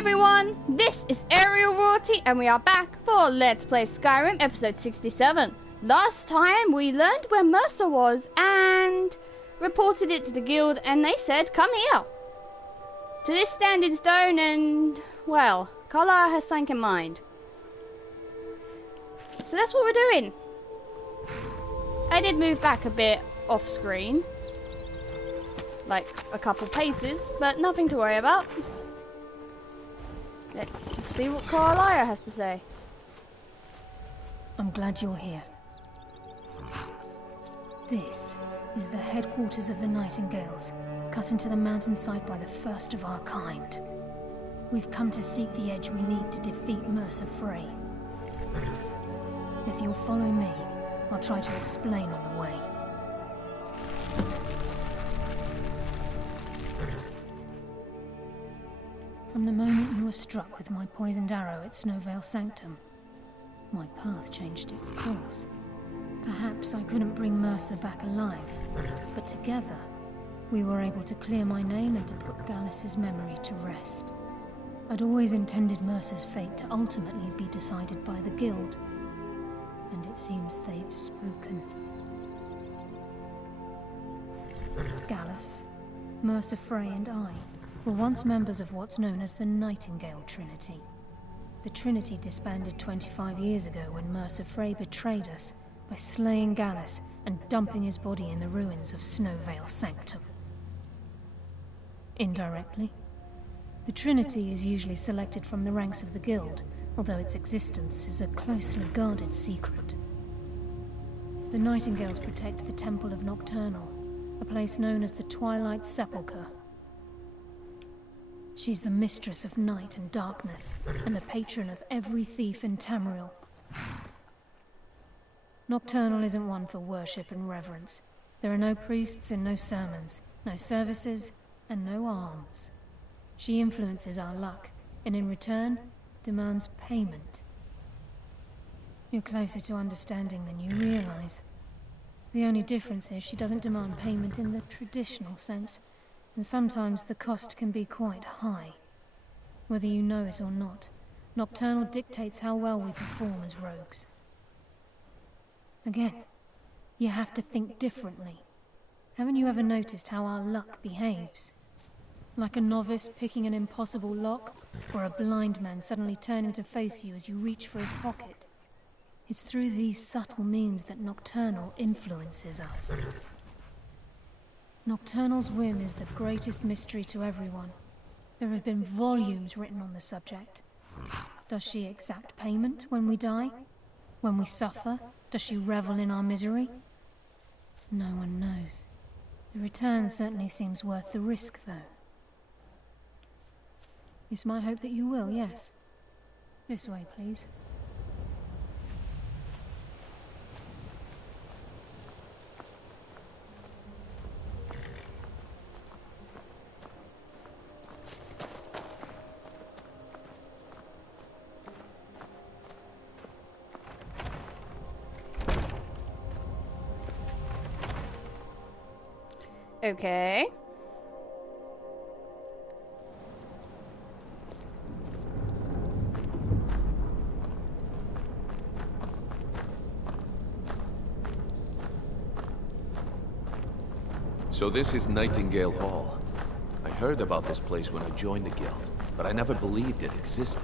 everyone, this is Ariel Royalty and we are back for Let's Play Skyrim episode 67. Last time we learned where Mercer was and reported it to the guild and they said come here. To this standing stone and, well, Karliah has sank in mind. So that's what we're doing. I did move back a bit off screen. Like a couple paces, but nothing to worry about. Let's see what Karliah has to say. I'm glad you're here. This is the headquarters of the Nightingales, cut into the mountainside by the first of our kind. We've come to seek the edge we need to defeat Mercer Frey. If you'll follow me, I'll try to explain on the way. From the moment you were struck with my poisoned arrow at Snowvale Sanctum, my path changed its course. Perhaps I couldn't bring Mercer back alive, but together, we were able to clear my name and to put Gallus's memory to rest. I'd always intended Mercer's fate to ultimately be decided by the Guild, and it seems they've spoken. Gallus, Mercer Frey and I were once members of what's known as the Nightingale Trinity. The Trinity disbanded 25 years ago when Mercer Frey betrayed us by slaying Gallus and dumping his body in the ruins of Snowvale Sanctum. Indirectly, the Trinity is usually selected from the ranks of the Guild, although its existence is a closely guarded secret. The Nightingales protect the Temple of Nocturnal, a place known as the Twilight Sepulchre. She's the mistress of night and darkness, and the patron of every thief in Tamriel. Nocturnal isn't one for worship and reverence. There are no priests and no sermons, no services, and no alms. She influences our luck, and in return, demands payment. You're closer to understanding than you realize. The only difference is she doesn't demand payment in the traditional sense, and sometimes the cost can be quite high. Whether you know it or not, Nocturnal dictates how well we perform as rogues. Again, you have to think differently. Haven't you ever noticed how our luck behaves? Like a novice picking an impossible lock, or a blind man suddenly turning to face you as you reach for his pocket. It's through these subtle means that Nocturnal influences us. Nocturnal's whim is the greatest mystery to everyone. There have been volumes written on the subject. Does she exact payment when we die? When we suffer? Does she revel in our misery? No one knows. The return certainly seems worth the risk, though. It's my hope that you will, yes. This way, please. Okay. So this is Nightingale Hall. I heard about this place when I joined the guild, but I never believed it existed.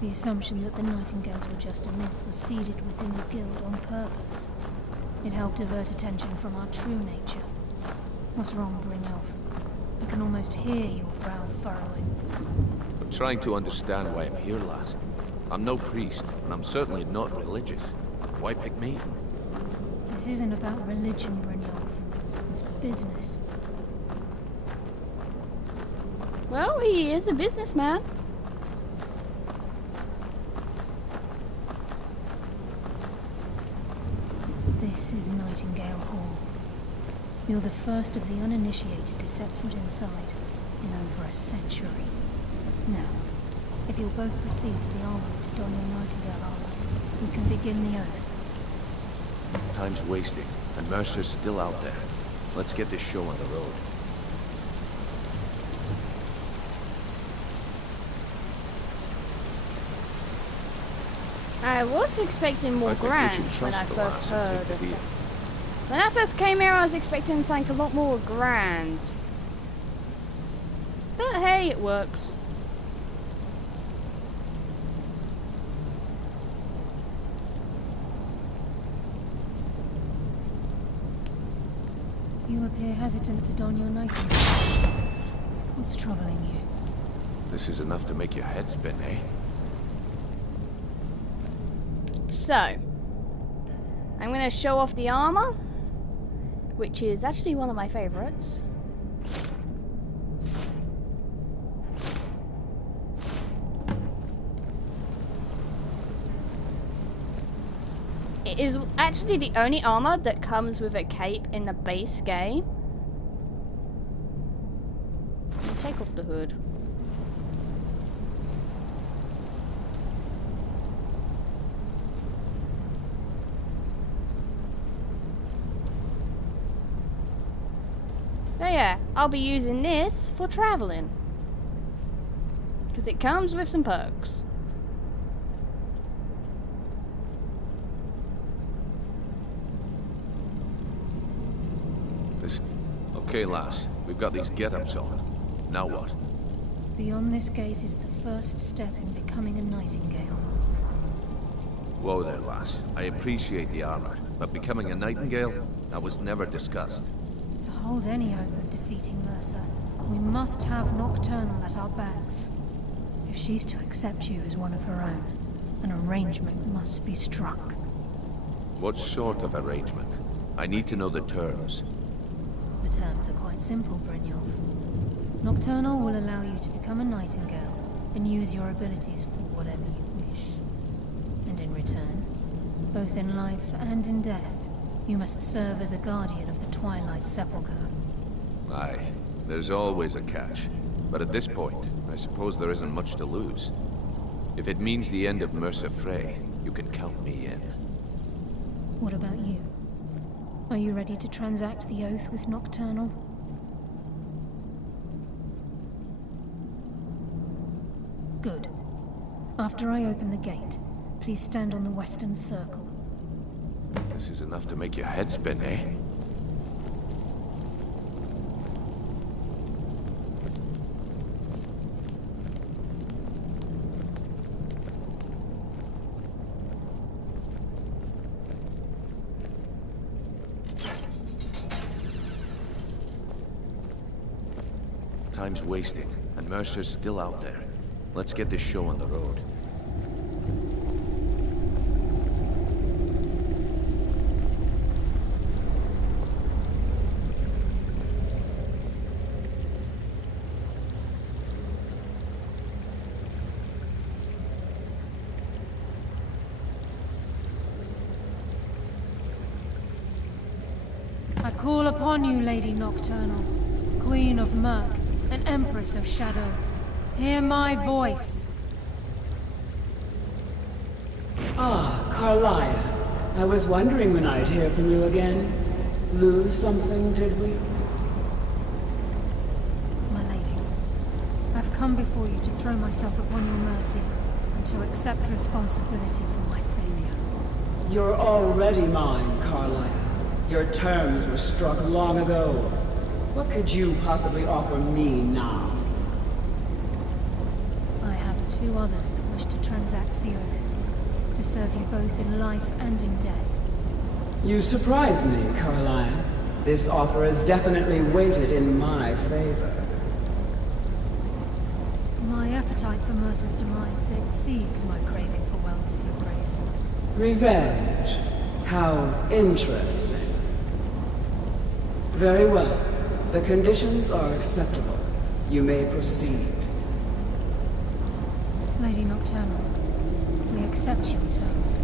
The assumption that the Nightingales were just a myth was seeded within the Guild on purpose. It helped divert attention from our true nature. What's wrong, Brynjolf? I can almost hear your brow furrowing. I'm trying to understand why I'm here, lass. I'm no priest, and I'm certainly not religious. Why pick me? This isn't about religion, Brynjolf. It's business. Well, he is a businessman. This is Nightingale Hall. You're the first of the uninitiated to set foot inside in over a century. Now, if you'll both proceed to the armour to don your Nightingale armour, we can begin the oath. Time's wasting, and Mercer's still out there. Let's get this show on the road. I was expecting more I think we grand should when trust I the first lass and heard take the of deal. it. When I first came here, I was expecting something a lot more grand. But hey, it works. You appear hesitant to don your Nightingale. What's troubling you? This is enough to make your head spin, eh? So, I'm going to show off the armor, which is actually one of my favorites. It is actually the only armor that comes with a cape in the base game. I'll take off the hood. So yeah, I'll be using this for traveling. Because it comes with some perks. Okay, lass. We've got these get-ups on. Now what? Beyond this gate is the first step in becoming a Nightingale. Whoa there, lass. I appreciate the armor, but becoming a Nightingale? That was never discussed. To hold any hope of defeating Mercer, we must have Nocturnal at our backs. If she's to accept you as one of her own, an arrangement must be struck. What sort of arrangement? I need to know the terms. The terms are quite simple, Brynjolf. Nocturnal will allow you to become a Nightingale and use your abilities for whatever you wish. And in return, both in life and in death, you must serve as a guardian of the Twilight Sepulchre. Aye, there's always a catch. But at this point, I suppose there isn't much to lose. If it means the end of Mercer Frey, you can count me in. What about you? Are you ready to transact the oath with Nocturnal? Good. After I open the gate, please stand on the western circle. This is enough to make your head spin, eh? Time's wasting, and Mercer's still out there. Let's get this show on the road. I call upon you, Lady Nocturnal, Queen of Murk, and Empress of Shadow. Hear my voice. Ah, Karliah. I was wondering when I'd hear from you again. Lose something, did we? My lady, I've come before you to throw myself upon your mercy and to accept responsibility for my failure. You're already mine, Karliah. Your terms were struck long ago. What could you possibly offer me now? I have two others that wish to transact the oath, to serve you both in life and in death. You surprise me, Karliah. This offer is definitely weighted in my favor. My appetite for Mercer's demise exceeds my craving for wealth, Your Grace. Revenge. How interesting. Very well. The conditions are acceptable. You may proceed. Lady Nocturnal, we accept your terms.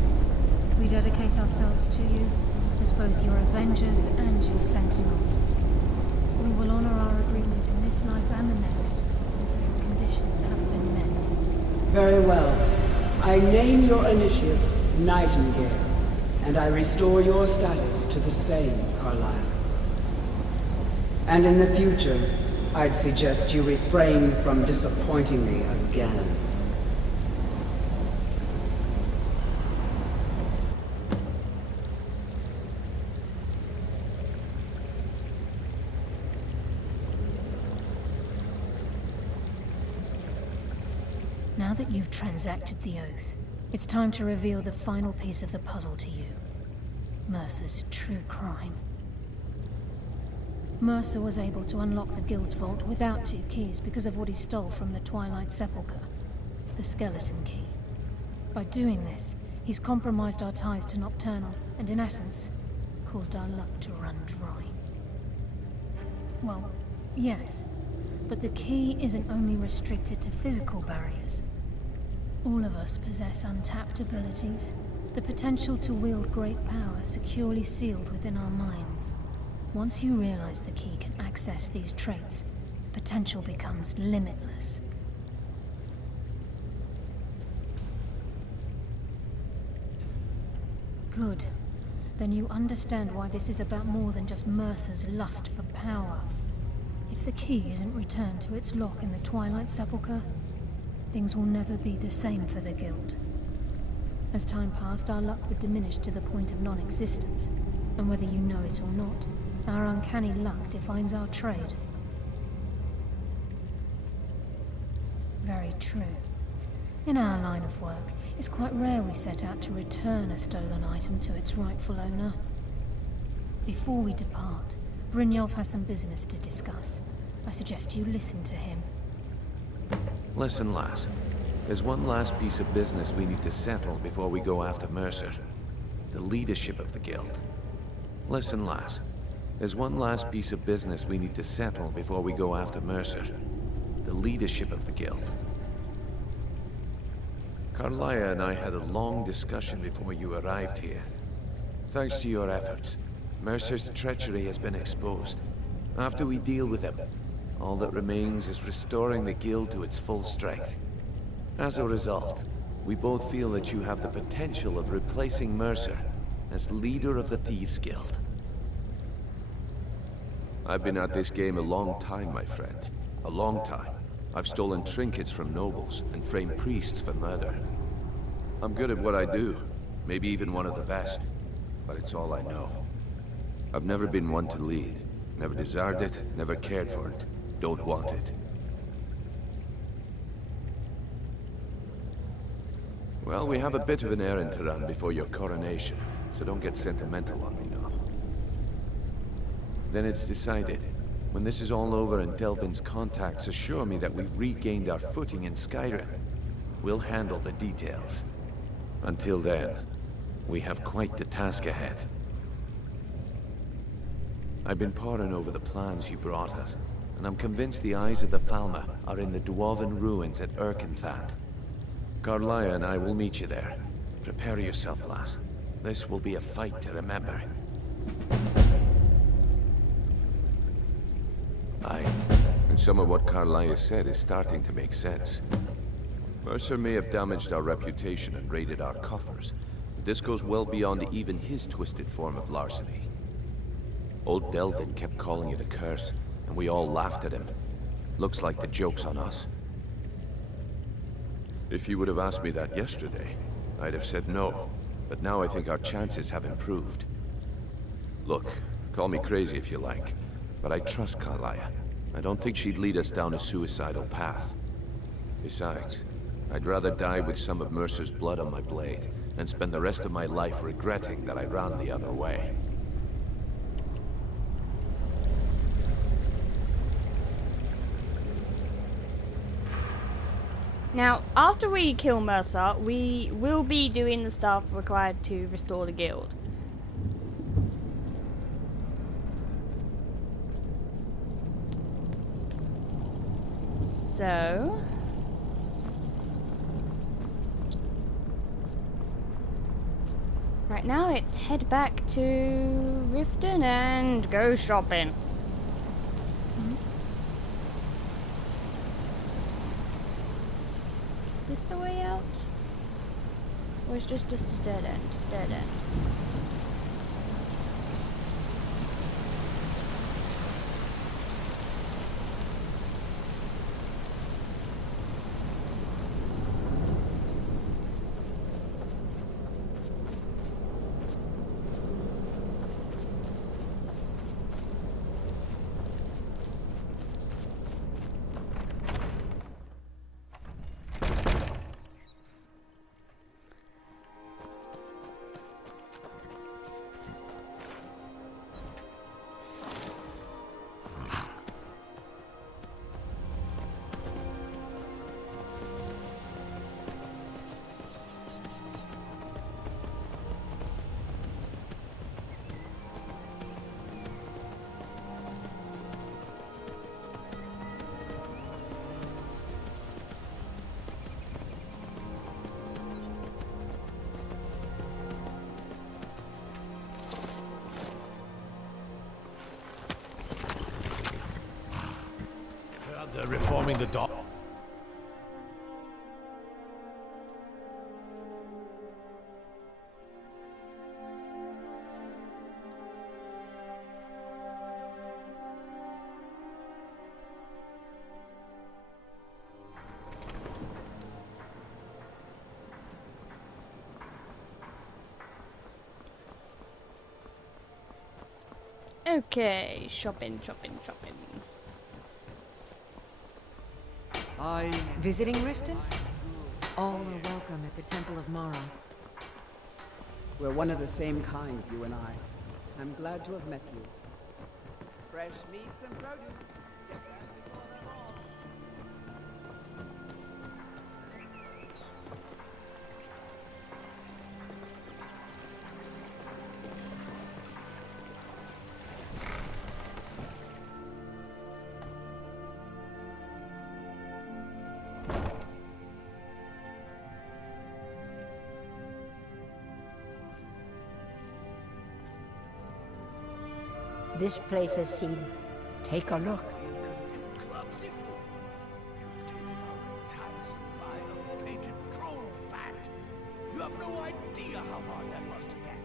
We dedicate ourselves to you as both your avengers and your sentinels. We will honor our agreement in this life and the next until your conditions have been met. Very well. I name your initiates Nightingale, and I restore your status to the same, Karliah. And in the future, I'd suggest you refrain from disappointing me again. Now that you've transacted the oath, it's time to reveal the final piece of the puzzle to you. Mercer's true crime. Mercer was able to unlock the Guild's vault without 2 keys because of what he stole from the Twilight Sepulchre, the skeleton key. By doing this, he's compromised our ties to Nocturnal, and in essence, caused our luck to run dry. Well, yes, but the key isn't only restricted to physical barriers. All of us possess untapped abilities, the potential to wield great power securely sealed within our minds. Once you realize the key can access these traits, potential becomes limitless. Good. Then you understand why this is about more than just Mercer's lust for power. If the key isn't returned to its lock in the Twilight Sepulchre, things will never be the same for the Guild. As time passed, our luck would diminish to the point of non-existence, and whether you know it or not, our uncanny luck defines our trade. Very true. In our line of work, it's quite rare we set out to return a stolen item to its rightful owner. Before we depart, Brynjolf has some business to discuss. I suggest you listen to him. Listen, lass. There's one last piece of business we need to settle before we go after Mercer. The leadership of the Guild. Listen, lass. There's one last piece of business we need to settle before we go after Mercer. The leadership of the Guild. Karliah and I had a long discussion before you arrived here. Thanks to your efforts, Mercer's treachery has been exposed. After we deal with him, all that remains is restoring the Guild to its full strength. As a result, we both feel that you have the potential of replacing Mercer as leader of the Thieves' Guild. I've been at this game a long time, my friend. A long time. I've stolen trinkets from nobles and framed priests for murder. I'm good at what I do, maybe even one of the best, but it's all I know. I've never been one to lead. Never desired it, never cared for it. Don't want it. Well, we have a bit of an errand to run before your coronation, so don't get sentimental on me now. Then it's decided. When this is all over and Delvin's contacts assure me that we've regained our footing in Skyrim, we'll handle the details. Until then, we have quite the task ahead. I've been poring over the plans you brought us, and I'm convinced the eyes of the Falmer are in the Dwarven ruins at Erkenthand. Karliah and I will meet you there. Prepare yourself, lass. This will be a fight to remember. Aye, and some of what Karliah said is starting to make sense. Mercer may have damaged our reputation and raided our coffers, but this goes well beyond even his twisted form of larceny. Old Delvin kept calling it a curse, and we all laughed at him. Looks like the joke's on us. If you would have asked me that yesterday, I'd have said no, but now I think our chances have improved. Look, call me crazy if you like, but I trust Karliah. I don't think she'd lead us down a suicidal path. Besides, I'd rather die with some of Mercer's blood on my blade than spend the rest of my life regretting that I ran the other way. Now, after we kill Mercer, we will be doing the stuff required to restore the guild. So... right now, let's head back to Riften and go shopping. Is this the way out? Or is this just a dead end? Dead end. find the dog. Okay, shopping. Visiting Riften? All are welcome at the Temple of Mara. We're one of the same kind, you and I. I'm glad to have met you. Fresh meats and produce. This place has seen. Take a look. Clumsy fool! You've taken our entire supply of painted troll fat. You have no idea how hard that was to get.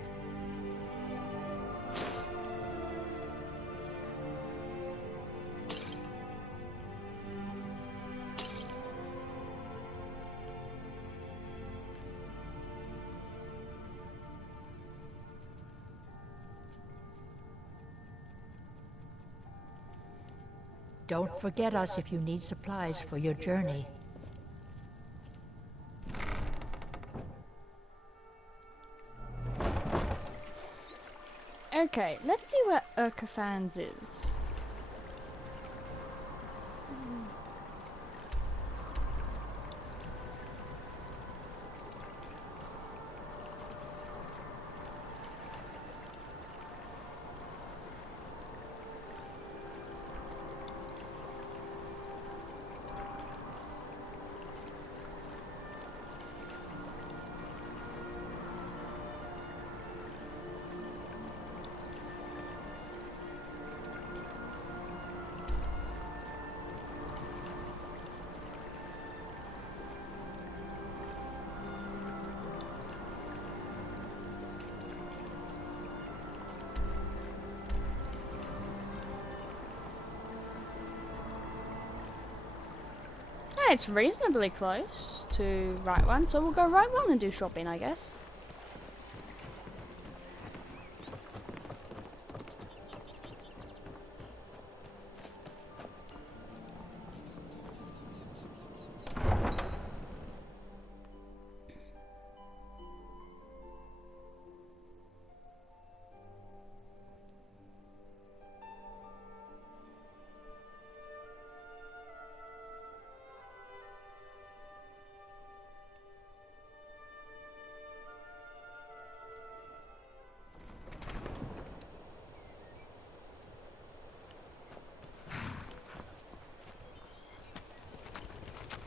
Don't forget us if you need supplies for your journey. Okay, let's see where Urkafans is. It's reasonably close to right one, so we'll go right one and do shopping, I guess.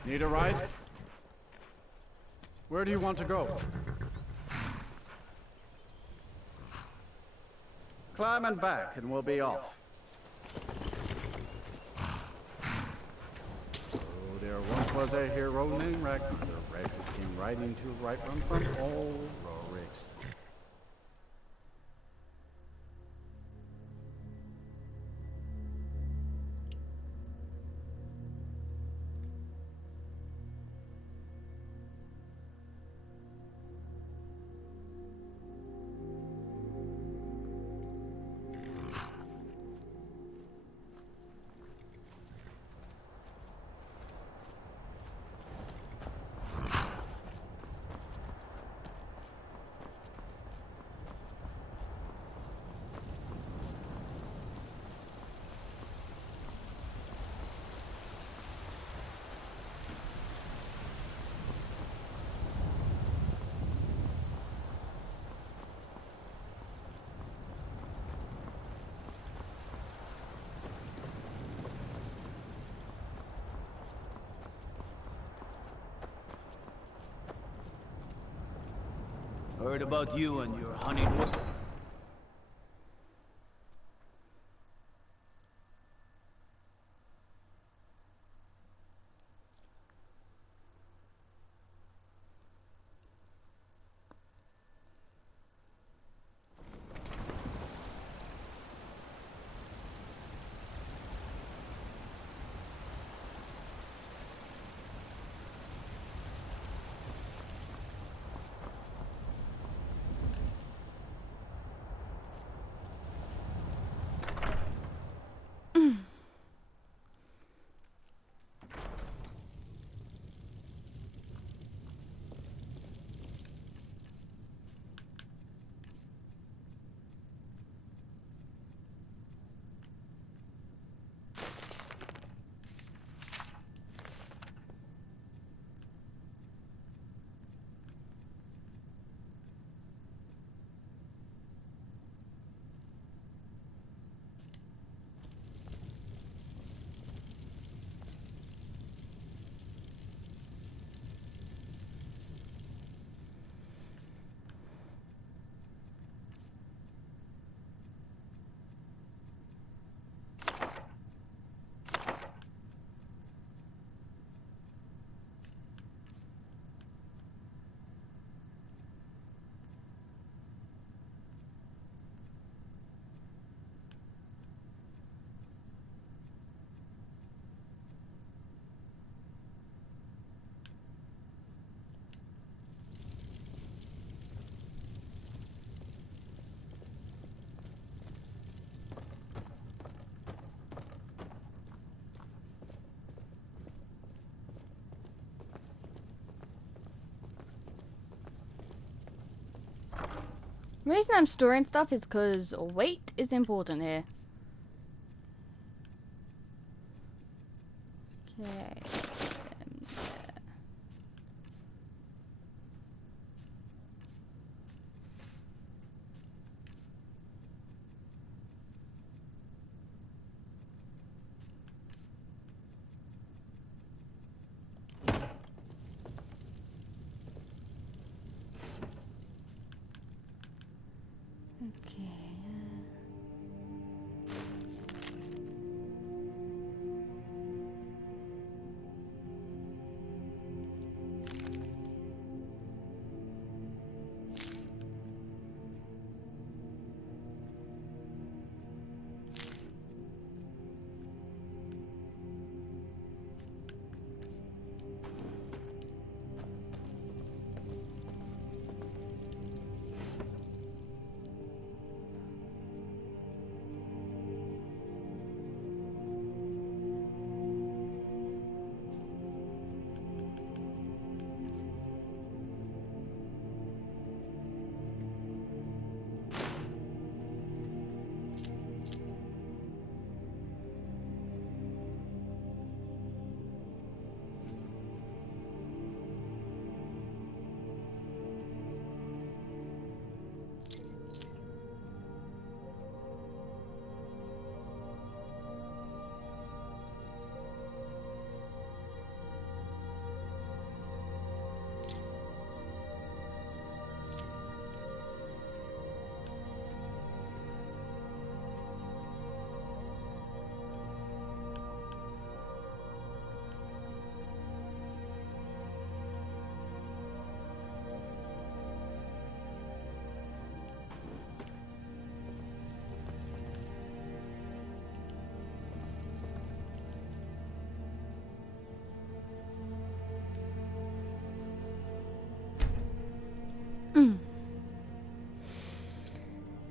Need a ride? Where do you want to go? Climb and back and we'll be off. Oh, there once was a hero named Ragnar. The red who came riding to right run from all Rorik's. Heard about you and your honeymoon. The reason I'm storing stuff is because weight is important here. Okay. Okay.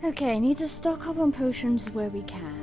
Okay, need to stock up on potions where we can.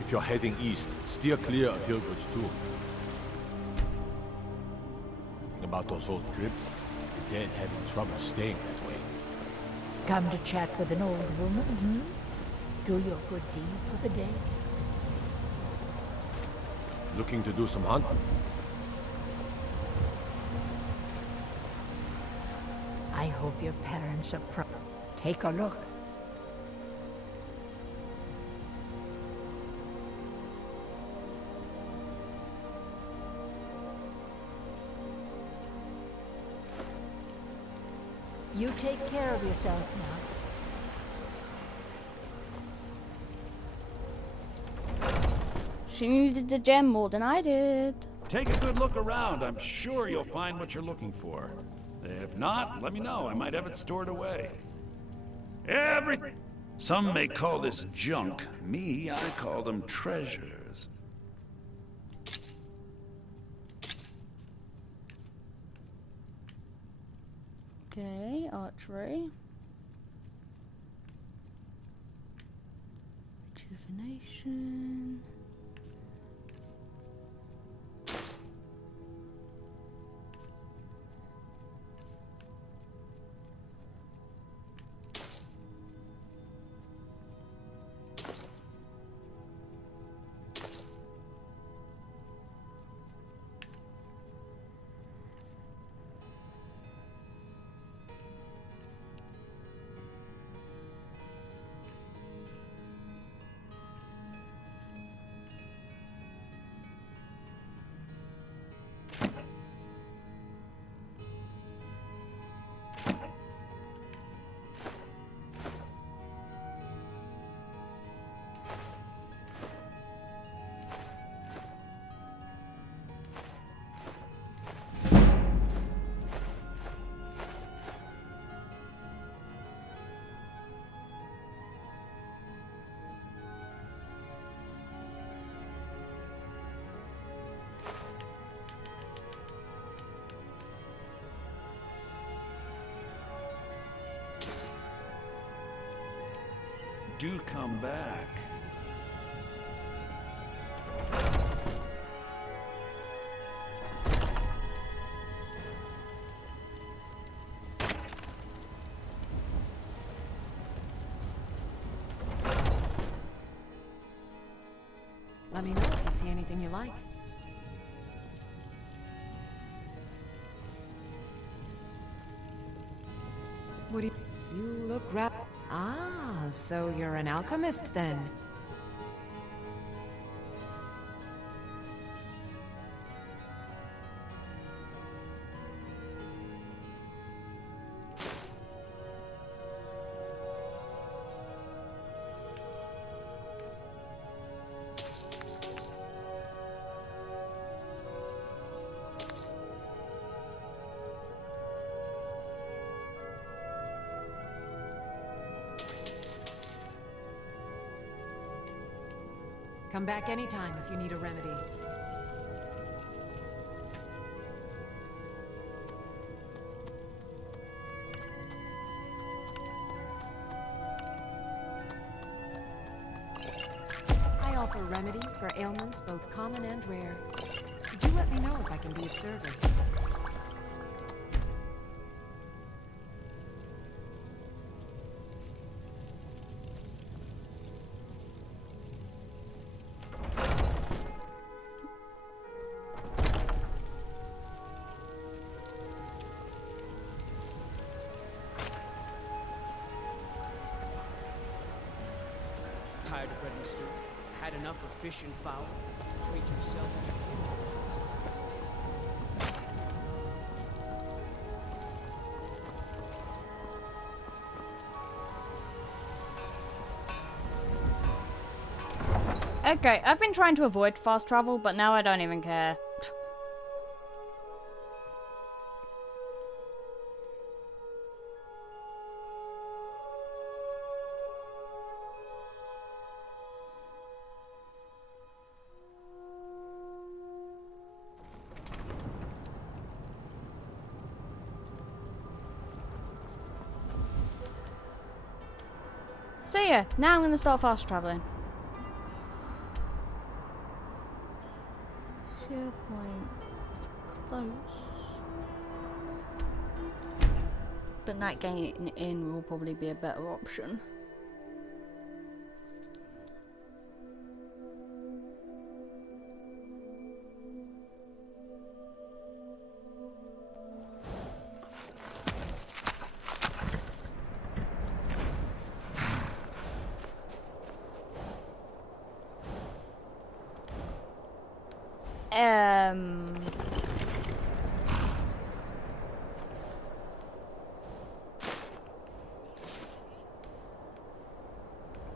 If you're heading east, steer clear of Hilgut's tomb. About those old crypts, the dead having trouble staying that way. Come to chat with an old woman, hmm? Do your good deed for the day. Looking to do some hunting? I hope your parents are proud. Take a look. You take care of yourself now. She needed the gem more than I did. Take a good look around. I'm sure you'll find what you're looking for. If not, let me know. I might have it stored away. Some may call this junk. Me, I call them treasures. Okay, archery. Rejuvenation. do come back. Let me know if you see anything you like. What do you look Ah, so you're an alchemist then. Come back anytime if you need a remedy. I offer remedies for ailments both common and rare. Do let me know if I can be of service. Tired of bread and stew? Had enough of fish and fowl? Treat yourself. Okay, I've been trying to avoid fast travel, but now I don't even care. So yeah, now I'm gonna start fast traveling. SharePoint is close, but Nightingale in will probably be a better option.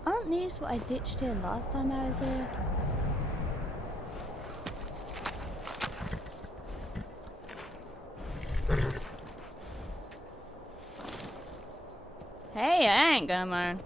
Aren't these what I ditched here last time I was here? Hey, I ain't gonna moan.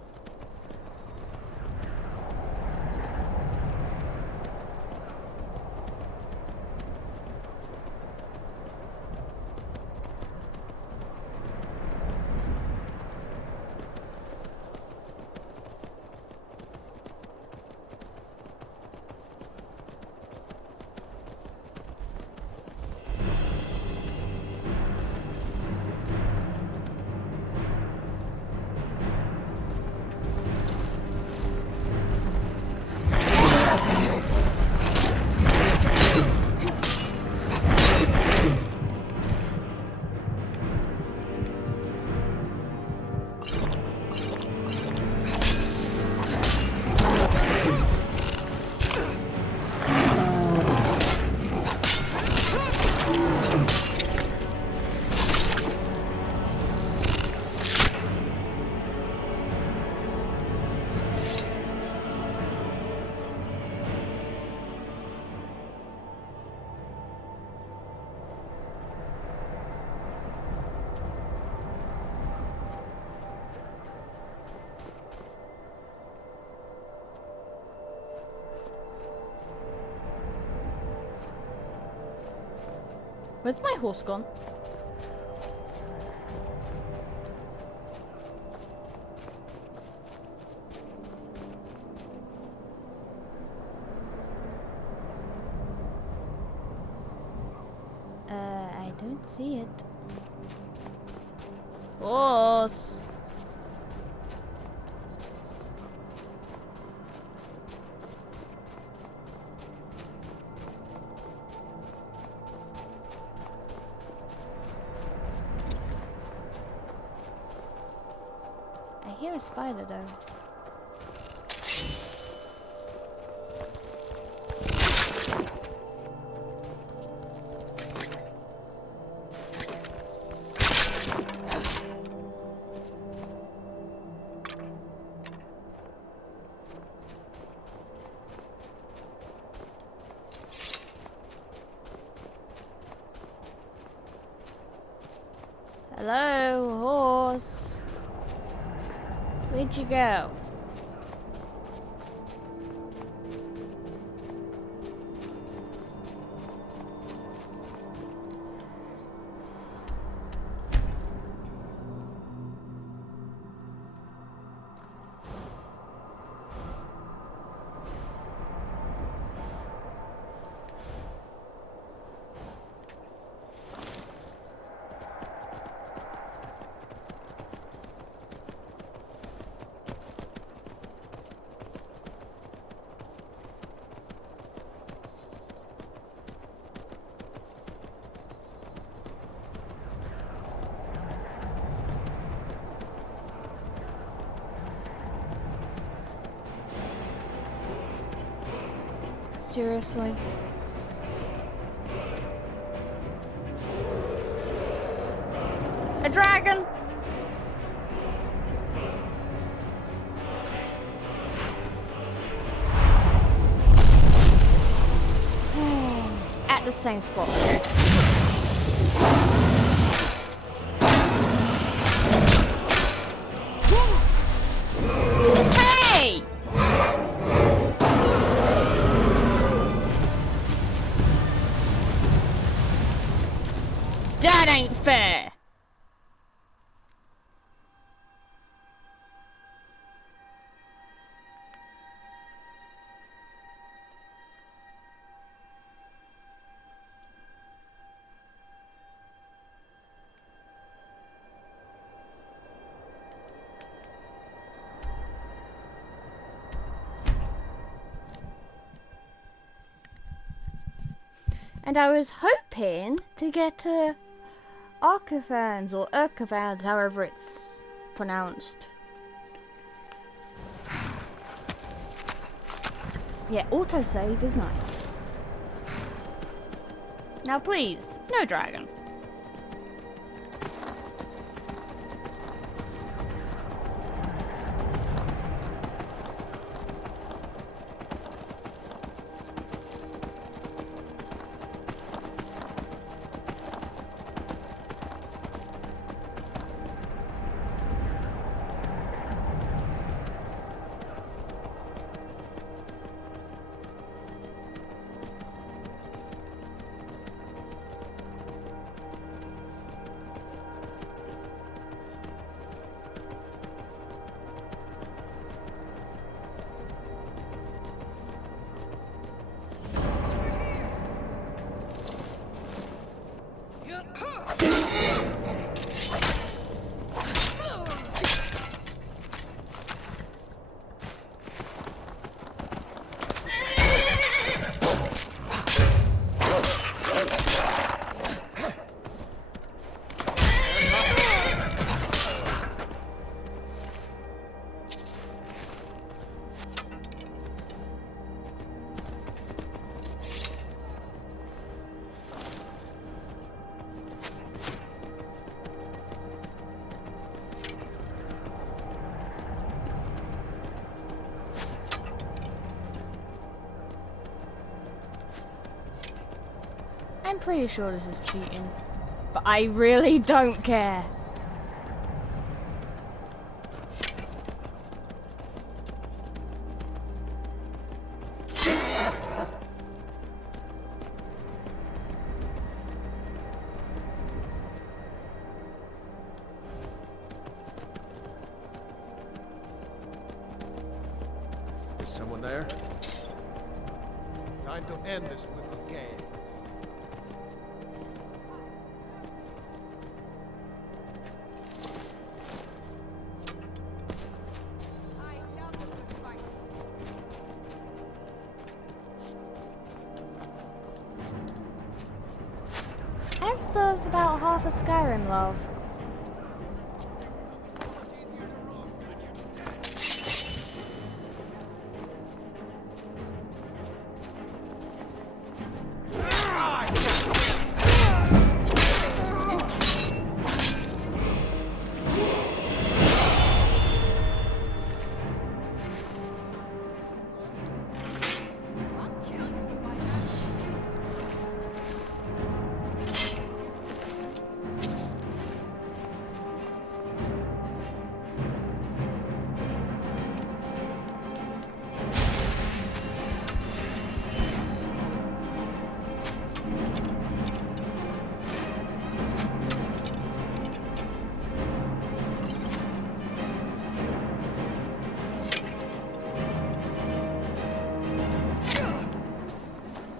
Where's my horse gone? See it. Horse. I hear a spider though. Hello, horse. Where'd you go? Seriously? A dragon! At the same spot. Hey! That ain't fair. And I was hoping to get Arcafans or Urcafans, however it's pronounced. Yeah, autosave is nice. Now please, no dragon. I'm pretty sure this is cheating, but I really don't care. Is someone there? Time to end this little game. out for Skyrim, love.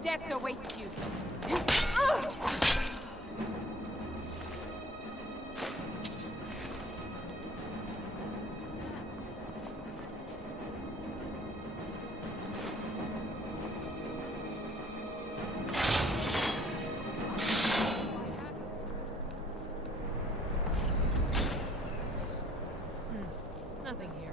Death awaits you. Nothing here.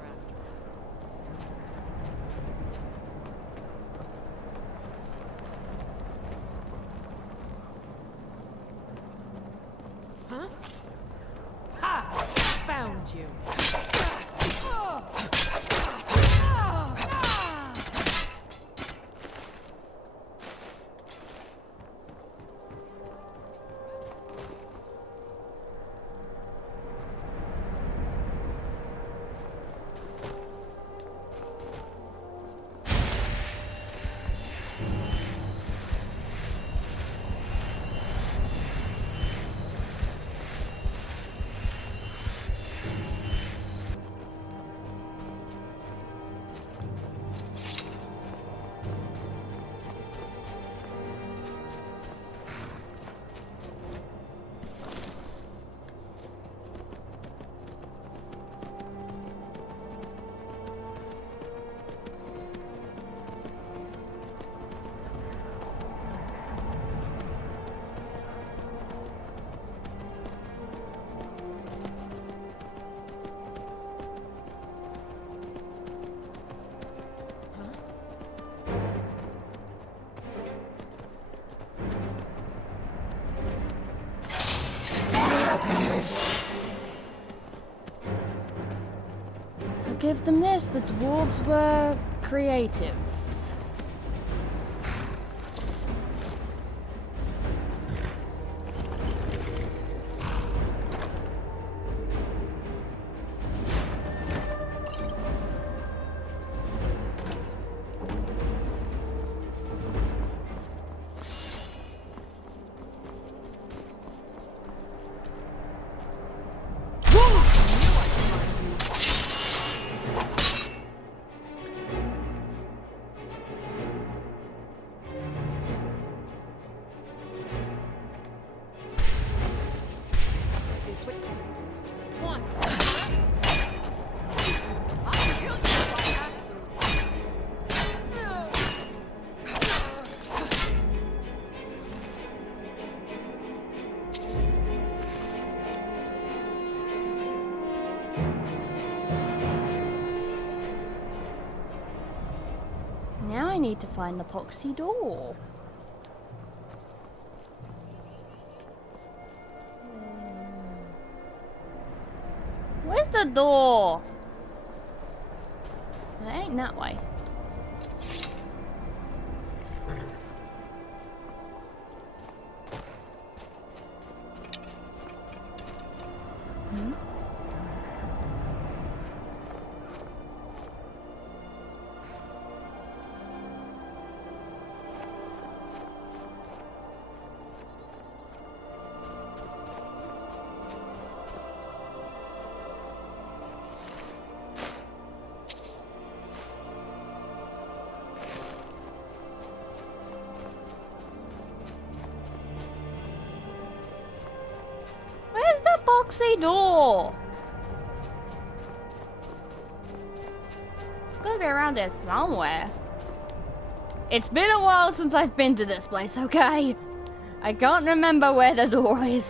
Huh? Ha! Found you. Give them this, the dwarves were creative. Now I need to find the poxy door. Where's the door? It ain't that way. Boxy door. It's gotta be around there somewhere. It's been a while since I've been to this place, okay? I can't remember where the door is.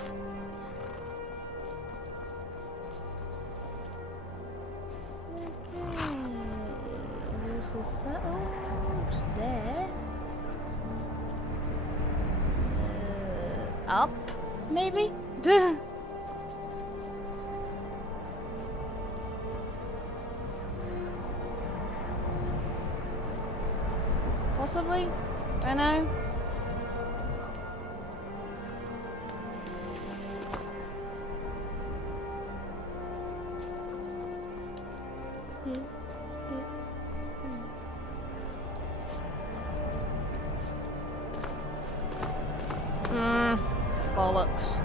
forces settled there. Up, maybe? Possibly? Don't know. Bollocks.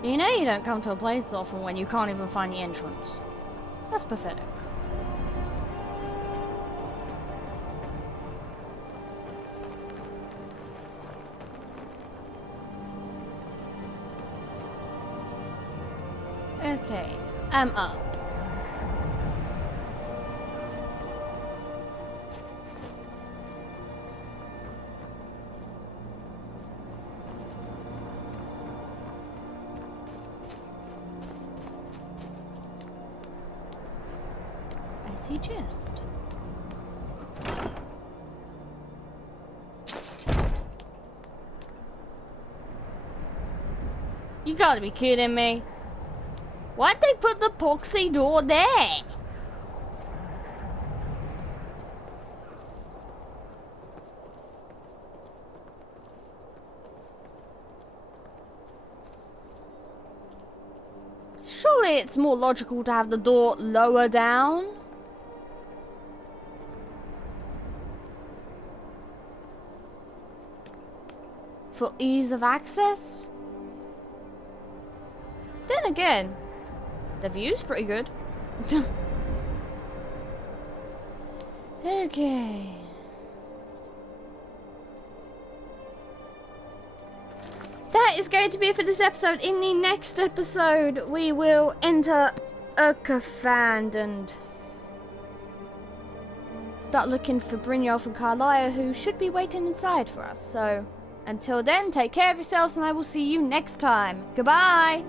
You know you don't come to a place often when you can't even find the entrance. That's pathetic. Okay, I'm up. Chest. You gotta be kidding me. Why'd they put the epoxy door there? Surely it's more logical to have the door lower down. For ease of access? Then again, the view's pretty good. Okay. That is going to be it for this episode. In the next episode, we will enter Urkafand and start looking for Brynjolf and Karliah, who should be waiting inside for us. So, until then, take care of yourselves and I will see you next time. Goodbye!